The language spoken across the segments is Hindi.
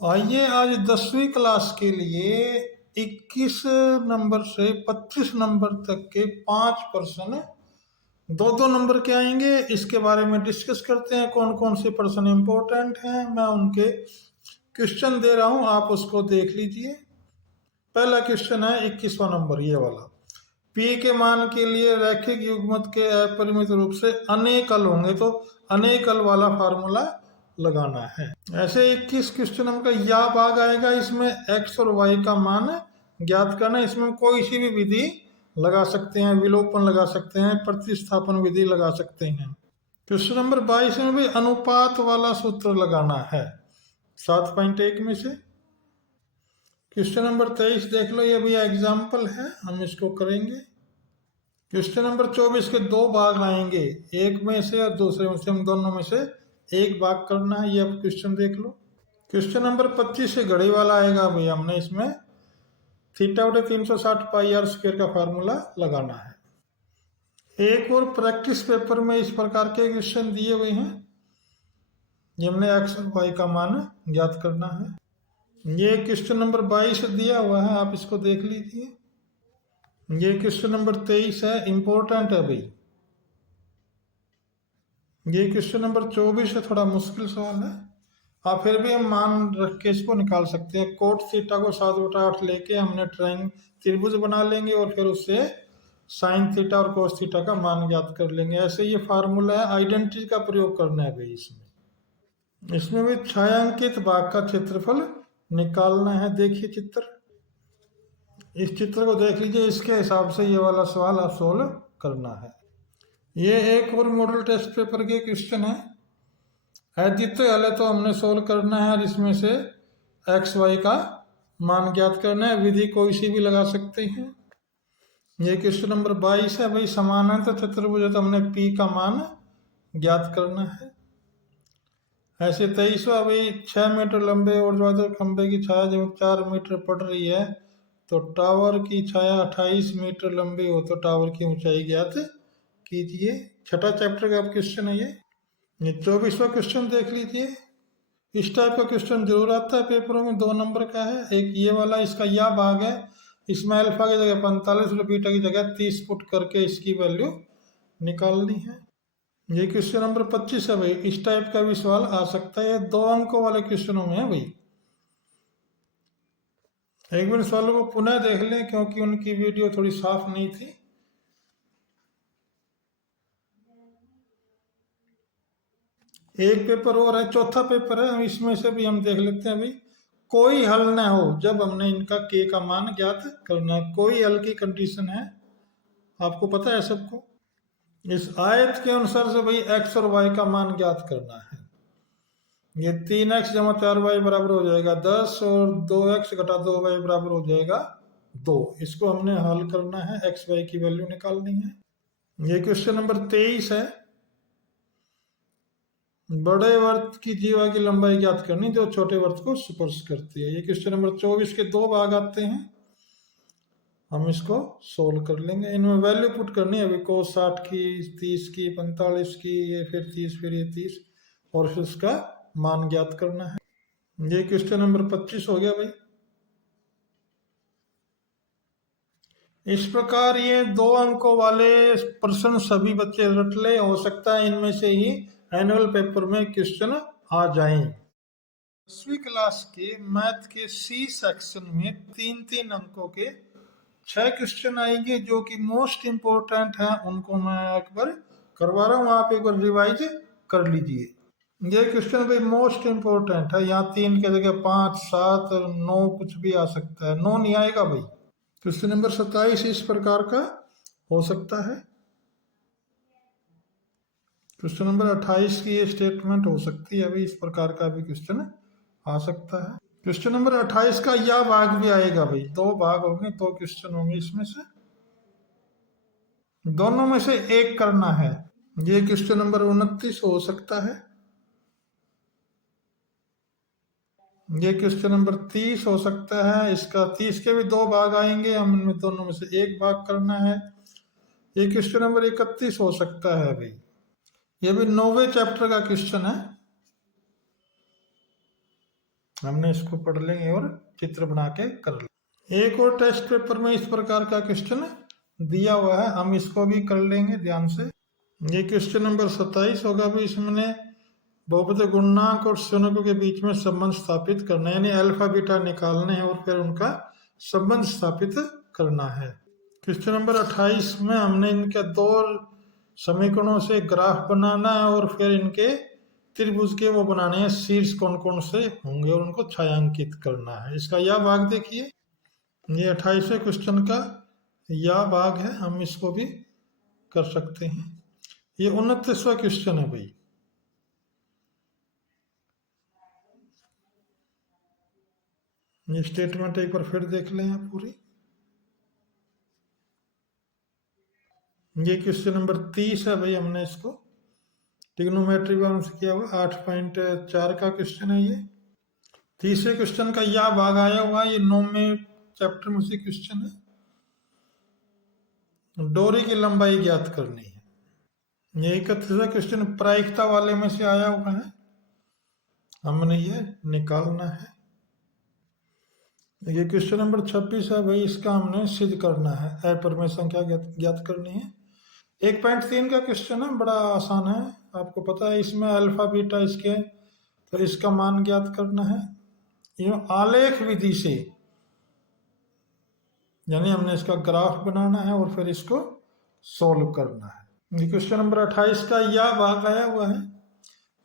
आइए आज 10वीं क्लास के लिए 21 नंबर से 25 नंबर तक के 5 प्रश्न दो दो नंबर के आएंगे, इसके बारे में डिस्कस करते हैं। कौन कौन से प्रश्न इंपॉर्टेंट हैं, मैं उनके क्वेश्चन दे रहा हूं, आप उसको देख लीजिए। पहला क्वेश्चन है 21वां नंबर, ये वाला। पी के मान के लिए रैखिक युग्मत के अपरिमित रूप से अनेक हल होंगे, तो अनेक हल वाला फार्मूला लगाना है। ऐसे 21 क्वेश्चन नंबर का या भाग आएगा, इसमें एक्स और वाई का मान ज्ञात करना। इसमें कोई सी भी विधि लगा सकते हैं, विलोपन लगा सकते हैं, प्रतिस्थापन विधि लगा सकते हैं। क्वेश्चन नंबर 22 में भी अनुपात वाला सूत्र लगाना है 7.1 में से। क्वेश्चन नंबर 23 देख लो, ये भी एग्जाम्पल है, हम इसको करेंगे। क्वेश्चन नंबर 24 के दो भाग आएंगे, एक में से और दूसरे में से, हम दोनों में से एक भाग करना है। ये अब क्वेश्चन देख लो। क्वेश्चन नंबर 25 से घड़ी वाला आएगा भाई, हमने इसमें थीटा बटे 360 पाई आर स्क्वायर का फार्मूला लगाना है। एक और प्रैक्टिस पेपर में इस प्रकार के क्वेश्चन दिए हुए हैं, हमने एक्स और वाई का मान ज्ञात करना है। ये क्वेश्चन नंबर 22 दिया हुआ है, आप इसको देख लीजिए। ये क्वेश्चन नंबर 23 है, इंपॉर्टेंट है भाई। ये क्वेश्चन नंबर 24 है, थोड़ा मुश्किल सवाल है, आप फिर भी हम मान रख के इसको निकाल सकते हैं। कोट थीटा को 7/8 लेके हमने त्रिभुज बना लेंगे और फिर उससे साइन थीटा और कोस थीटा का मान ज्ञात कर लेंगे। ऐसे ये फार्मूला है, आइडेंटिटी का प्रयोग करना है भाई। इसमें भी छायांकित भाग का क्षेत्रफल निकालना है। देखिए चित्र, इस चित्र को देख लीजिए, इसके हिसाब से ये वाला सवाल आप सोल्व करना है। ये एक और मॉडल टेस्ट पेपर के क्वेश्चन है, जितने हल है तो हमने सोल्व करना है, और इसमें से एक्स वाई का मान ज्ञात करना है। विधि कोई सी भी लगा सकते हैं। ये क्वेश्चन नंबर 22 है भाई, समानांतर चतुर्भुज है तो हमने पी का मान ज्ञात करना है। ऐसे 23वां भाई, 6 मीटर लंबे ऊर्ध्वाधर खंभे की छाया जब 4 मीटर पड़ रही है, तो टावर की छाया 28 मीटर लंबी हो तो टावर की ऊंचाई ज्ञात कीजिए। छठा चैप्टर का क्वेश्चन है ये 24वां क्वेश्चन देख लीजिए। इस टाइप का क्वेश्चन जरूर आता है पेपरों में, 2 नंबर का है। एक ये वाला, इसका या भाग है, इसमें अल्फा की जगह 45 और बीटा की जगह 30 पुट करके इसकी वैल्यू निकालनी है। ये क्वेश्चन नंबर 25 है भाई, इस टाइप का भी सवाल आ सकता है, 2 अंकों वाले क्वेश्चनों में है भाई। एक बार सवालों को पुनः देख लें, क्योंकि उनकी वीडियो थोड़ी साफ नहीं थी। एक पेपर और है, चौथा पेपर है, इसमें से भी हम देख लेते हैं भाई। कोई हल ना हो जब हमने इनका के का मान ज्ञात करना है। कोई हल की कंडीशन है, आपको पता है सबको। इस आयत के अनुसार से भाई एक्स और वाई का मान ज्ञात करना है। ये 3x जमा 4y बराबर हो जाएगा 10, और 2x घटा 2y बराबर हो जाएगा 2। इसको हमने हल करना है, एक्स वाई की वैल्यू निकालनी है। ये क्वेश्चन नंबर 23 है, बड़े वर्त की जीवा की लंबाई ज्ञात करनी जो छोटे वर्त को स्पर्श करती है। ये क्वेश्चन नंबर 24 के 2 भाग आते हैं, हम इसको सोल्व कर लेंगे। इनमें वैल्यू पुट करनी है अभी, कोस 60 की, 30 की, 45 की, ये फिर 30, फिर ये 30, और फिर उसका मान ज्ञात करना है। ये क्वेश्चन नंबर 25 हो गया भाई। इस प्रकार ये 2 अंकों वाले प्रश्न सभी बच्चे रट ले, हो सकता है इनमें से ही एनुअल पेपर में क्वेश्चन आ जाएं। 10वीं क्लास के मैथ के सी सेक्शन में 3-3 अंकों के 6 क्वेश्चन आएंगे, जो कि मोस्ट इम्पोर्टेंट है। उनको मैं एक बार करवा रहा हूँ, आप एक बार रिवाइज कर लीजिए। ये क्वेश्चन भाई मोस्ट इम्पोर्टेंट है, यहाँ 3 के जगह 5, 7 और 9 कुछ भी आ सकता है, 9 नहीं आएगा भाई। क्वेश्चन नंबर 27 इस प्रकार का हो सकता है। क्वेश्चन नंबर 28 की ये स्टेटमेंट हो सकती है, अभी इस प्रकार का भी क्वेश्चन आ सकता है। क्वेश्चन नंबर 28 का यह भाग भी आएगा भाई, 2 भाग होंगे, 2 क्वेश्चन होंगे, इसमें से दोनों में से एक करना है। ये क्वेश्चन नंबर 29 हो सकता है। ये क्वेश्चन नंबर 30 हो सकता है। इसका 30 के भी 2 भाग आएंगे, हम इनमें दोनों में से एक भाग करना है। ये क्वेश्चन नंबर 31 हो सकता है भाई, ये भी 9वें चैप्टर का क्वेश्चन है। हमने इसको पढ़ लेंगे और चित्र बना के कर लेंगे। एक और टेस्ट पेपर में इस प्रकार का क्वेश्चन दिया हुआ है, हम इसको भी कर लेंगे ध्यान से। ये क्वेश्चन नंबर 27 होगा भी। इसमें बहुपद गुणनांक और शून्यों के बीच में संबंध स्थापित करना है, यानी अल्फा बीटा निकालने हैं और फिर उनका संबंध स्थापित करना है। क्वेश्चन नंबर 28 में हमने इनके दो समीकरणों से ग्राफ बनाना है और फिर इनके त्रिभुज के वो बनाने हैं, शीर्ष कौन कौन से होंगे और उनको छायांकित करना है। इसका यह भाग देखिए, ये 28वें क्वेश्चन का यह भाग है, हम इसको भी कर सकते हैं। ये 29वां क्वेश्चन है भाई। ये स्टेटमेंट एक बार फिर देख लें आप पूरी। ये क्वेश्चन नंबर 30 है भाई, हमने इसको ट्रिग्नोमेट्री वर्ण से किया हुआ 8.4 का क्वेश्चन है। ये 30वें क्वेश्चन का यह भाग आया हुआ, ये 9वें चैप्टर में से क्वेश्चन है। डोरी की लंबाई ज्ञात करनी है। ये 31वां क्वेश्चन प्रायिकता वाले में से आया हुआ है, हमने ये निकालना है। ये क्वेश्चन नंबर 26 है भाई, इसका हमने सिद्ध करना है, अपरिमेय संख्या ज्ञात करनी है। 1.3 का क्वेश्चन है, बड़ा आसान है, आपको पता है। इसमें अल्फा बीटा इसके, तो इसका मान ज्ञात करना है। ये आलेख विधि से, यानी हमने इसका ग्राफ बनाना है और फिर इसको सोल्व करना है। ये क्वेश्चन नंबर 28 का यह भाग आया हुआ है,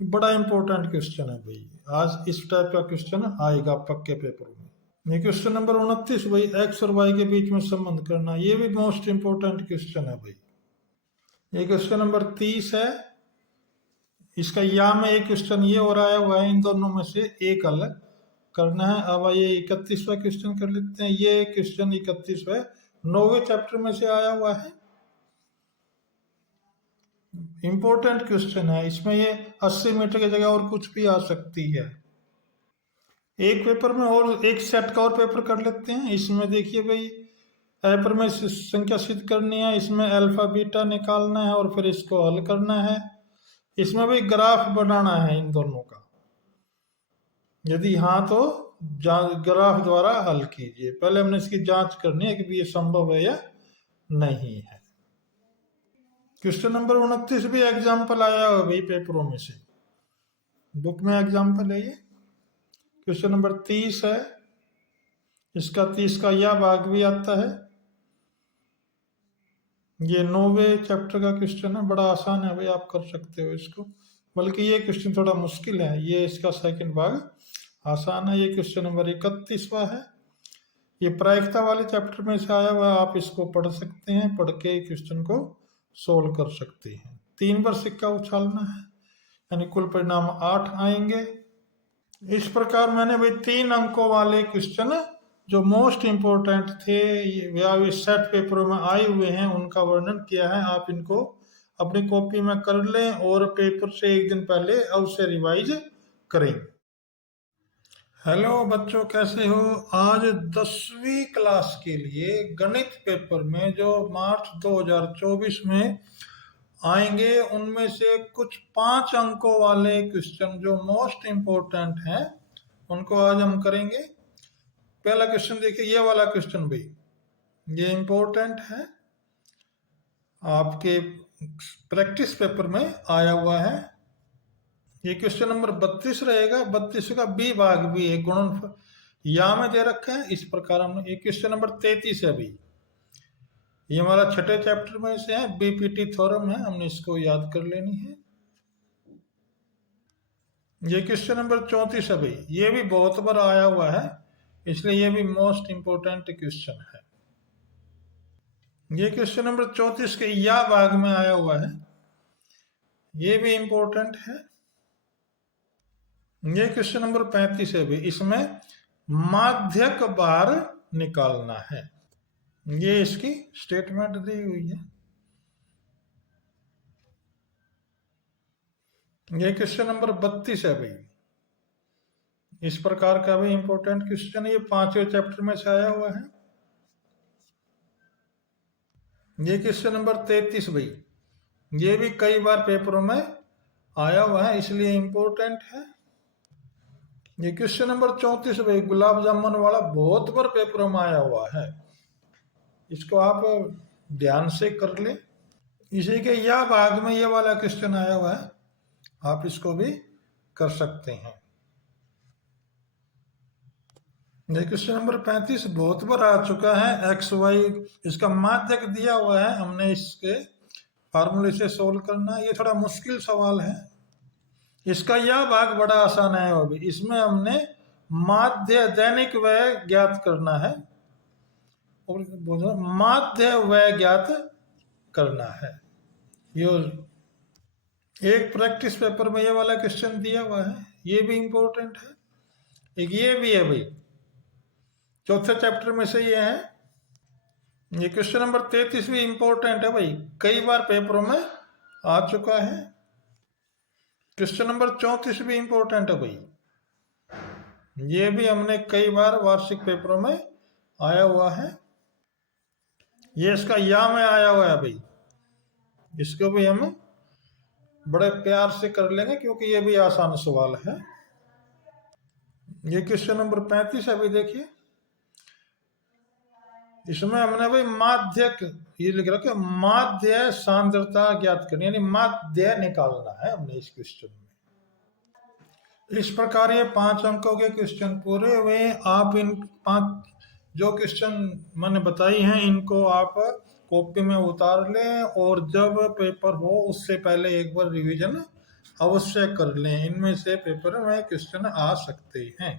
बड़ा इंपॉर्टेंट क्वेश्चन है भाई। आज इस टाइप का क्वेश्चन आएगा पक्के पेपर में। ये क्वेश्चन नंबर 29 भाई, एक्स और वाई के बीच में संबंध करना, ये भी मोस्ट इंपॉर्टेंट क्वेश्चन है भाई। ये क्वेश्चन नंबर 30 है, इसका या में एक क्वेश्चन ये और आया हुआ है, इन दोनों में से एक अलग करना है। अब ये 31वां क्वेश्चन कर लेते हैं। ये क्वेश्चन 31वां 9वें चैप्टर में से आया हुआ है, इंपॉर्टेंट क्वेश्चन है। इसमें ये 80 मीटर की जगह और कुछ भी आ सकती है। एक पेपर में और एक सेट का और पेपर कर लेते हैं। इसमें देखिए भाई, अपरिमेय संख्या सिद्ध करनी है, इसमें अल्फा बीटा निकालना है और फिर इसको हल करना है। इसमें भी ग्राफ बनाना है इन दोनों का, यदि हाँ तो ग्राफ द्वारा हल कीजिए। पहले हमने इसकी जांच करनी है कि ये संभव है या नहीं है। क्वेश्चन नंबर 29 भी एग्जाम्पल आया है भाई पेपरों में से, बुक में एग्जाम्पल है ये। क्वेश्चन नंबर 30 है, इसका 30 का यह भाग भी आता है। ये 9वें चैप्टर का क्वेश्चन है, बड़ा आसान है भाई, आप कर सकते हो इसको। बल्कि ये क्वेश्चन थोड़ा मुश्किल है, ये इसका सेकंड भाग आसान है। ये क्वेश्चन नंबर 31वां है, ये प्रायिकता वाले चैप्टर में से आया हुआ है, आप इसको पढ़ सकते हैं, पढ़ के क्वेश्चन को सोल्व कर सकते हैं। 3 बार सिक्का उछालना है, यानी कुल परिणाम 8 आएंगे। इस प्रकार मैंने भाई 3 अंकों वाले क्वेश्चन जो मोस्ट इम्पोर्टेंट थे या सेट पेपरों में आए हुए हैं, उनका वर्णन किया है। आप इनको अपनी कॉपी में कर लें और पेपर से एक दिन पहले अवश्य रिवाइज करें। हेलो बच्चों, कैसे हो? आज 10वीं क्लास के लिए गणित पेपर में जो मार्च 2024 में आएंगे, उनमें से कुछ 5 अंकों वाले क्वेश्चन जो मोस्ट इम्पोर्टेंट हैं, उनको आज हम करेंगे। पहला क्वेश्चन देखिए, ये वाला क्वेश्चन भाई, ये इम्पोर्टेंट है, आपके प्रैक्टिस पेपर में आया हुआ है। ये क्वेश्चन नंबर 32 रहेगा। 32 का बी भाग भी है, गुणनफल या में दे रखा है इस प्रकार। हमने ये क्वेश्चन नंबर 33 है भाई, ये हमारा छठे चैप्टर में से है, बीपीटी थ्योरम है, हमने इसको याद कर लेनी है। ये क्वेश्चन नंबर 34 है भाई, ये भी बहुत बार आया हुआ है, इसलिए ये भी मोस्ट इंपोर्टेंट क्वेश्चन है। ये क्वेश्चन नंबर 34 के या भाग में आया हुआ है, ये भी इंपॉर्टेंट है। ये क्वेश्चन नंबर 35 है भाई, इसमें माध्यक बार निकालना है, ये इसकी स्टेटमेंट दी हुई है। ये क्वेश्चन नंबर 32 है भाई, इस प्रकार का भी इंपॉर्टेंट क्वेश्चन है, ये 5वें चैप्टर में से आया हुआ है। ये क्वेश्चन नंबर 33 भाई, ये भी कई बार पेपरों में आया हुआ है, इसलिए इंपॉर्टेंट है। ये क्वेश्चन नंबर 34 भाई, गुलाब जामुन वाला बहुत बार पेपर में आया हुआ है, इसको आप ध्यान से कर ले। इसी के या भाग में ये वाला क्वेश्चन आया हुआ है, आप इसको भी कर सकते हैं। ये क्वेश्चन नंबर 35 बहुत बार आ चुका है, एक्स वाई इसका माध्यक दिया हुआ है, हमने इसके फार्मूले से सोल्व करना है। ये थोड़ा मुश्किल सवाल है। इसका यह भाग बड़ा आसान है, वो भी इसमें हमने माध्य दैनिक व्यय ज्ञात करना है, और माध्य व्यय ज्ञात करना है। ये एक प्रैक्टिस पेपर में ये वाला क्वेश्चन दिया हुआ है, ये भी इंपॉर्टेंट है। एक ये भी है भाई, चौथे चैप्टर में से ये है। ये क्वेश्चन नंबर 33 भी इंपॉर्टेंट है भाई, कई बार पेपरों में आ चुका है। क्वेश्चन नंबर 34 भी इंपॉर्टेंट है भाई, ये भी हमने कई बार वार्षिक पेपरों में आया हुआ है। ये इसका या में आया हुआ है भाई, इसको भी हम बड़े प्यार से कर लेंगे क्योंकि ये भी आसान सवाल है। ये क्वेश्चन नंबर 35 है भाई, देखिए इसमें हमने भाई माध्यक ये लिख रखा, माध्य सांद्रता ज्ञात करनी, यानी माध्य निकालना है हमने इस क्वेश्चन में। इस प्रकार ये 5 अंकों के क्वेश्चन पूरे हुए। आप इन 5 जो क्वेश्चन मैंने बताई हैं इनको आप कॉपी में उतार लें, और जब पेपर हो उससे पहले एक बार रिवीजन अवश्य कर लें, इनमें से पेपर में क्वेश्चन आ सकते हैं।